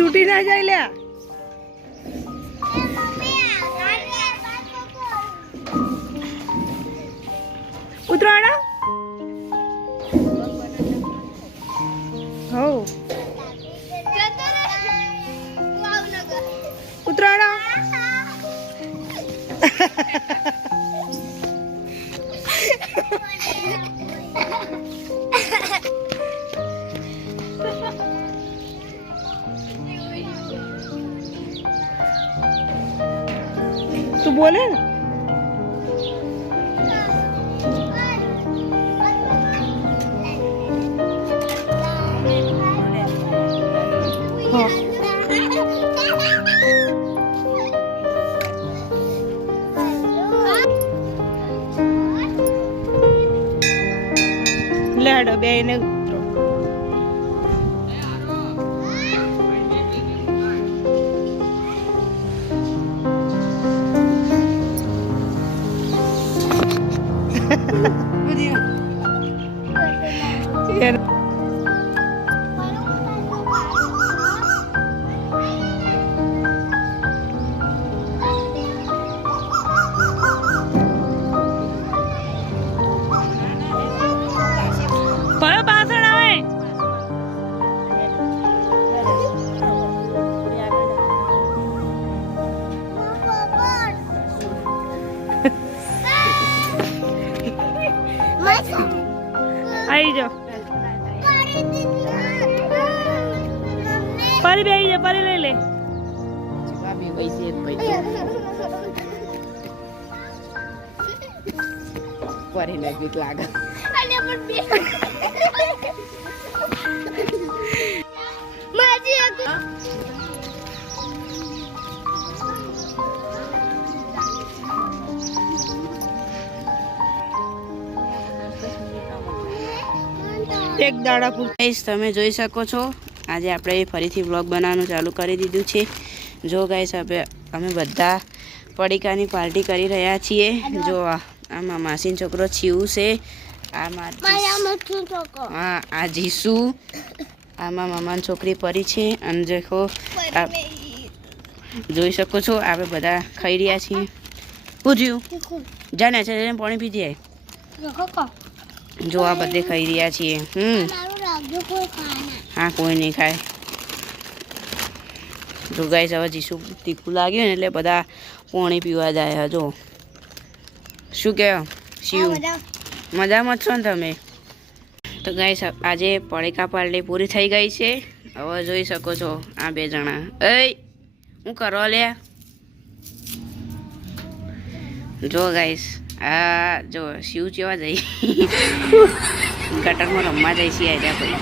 તૂટી ના જાય લ્યા. ઉતરાડા હો ઉતરાડા તું બોલે ને લેડો બે ને ઉતરો. आई जाओ परी भी आई जा परी ले ले परी ने गीत लागा माजी एक दाड़ा गाइस તમે જોઈ શકો છો આજે આપણે ફરીથી વ્લોગ બનાવવાનું ચાલુ કરી દીધું છે. જો ગાઈસ અમે બધા પડીકાની પાર્ટી કરી રહ્યા છીએ. જો આમાં માસીન છોકરો છીવું છે, આમાં હા આ જીસુ, આમાં મામાની છોકરી પરી છે અને દેખો જોઈ શકો છો આપણે બધા ખાઈ રહ્યા છીએ. પૂછ્યું જાને છે પાણી પીધી આય. જો આ બધે ખાઈ રહ્યા છીએ. હા કોઈ નહીં ખાય. જો ગાઈસ હવે જીસુ તીખું લાગ્યું ને એટલે બધા પાણી પીવા જાય. જો શું કહેવા શિવ મજામાં છો ને તમે? તો ગાઈસ આજે પડીકા પાર્ટી પૂરી થઈ ગઈ છે. હવે જોઈ શકો છો આ બે જણા એ હું કરો લે. જો ગાઈસ આ જો શિવ કેવા જઈ ગટરમાં રમવા જાય છે. આજા ભાઈ